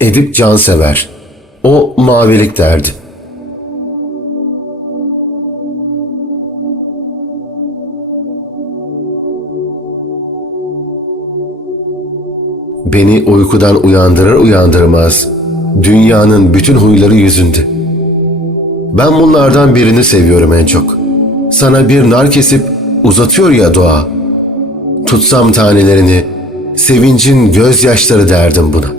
Edip cansever. O mavilik derdi. Beni uykudan uyandırır uyandırmaz dünyanın bütün huyları yüzünde. Ben bunlardan birini seviyorum en çok. Sana bir nar kesip uzatıyor ya doğa. Tutsam tanelerini, sevincin gözyaşları derdim buna.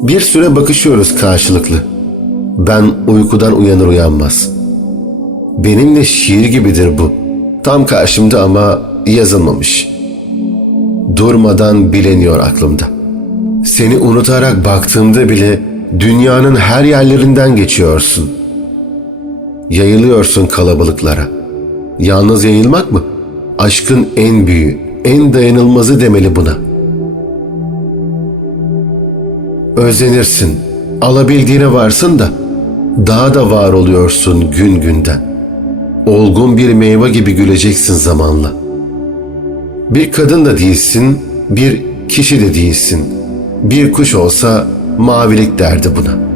Bir süre bakışıyoruz karşılıklı. Ben uykudan uyanır uyanmaz. Benimle şiir gibidir bu. Tam karşımda ama yazılmamış. Durmadan bileniyor aklımda. Seni unutarak baktığımda bile dünyanın her yerlerinden geçiyorsun. Yayılıyorsun kalabalıklara. Yalnız yayılmak mı? Aşkın en büyüğü, en dayanılmazı demeli buna.'' Özenirsin, alabildiğine varsın da daha da var oluyorsun gün günden. Olgun bir meyve gibi güleceksin zamanla. Bir kadın da değilsin, bir kişi de değilsin. Bir kuş olsa mavilik derdi buna.''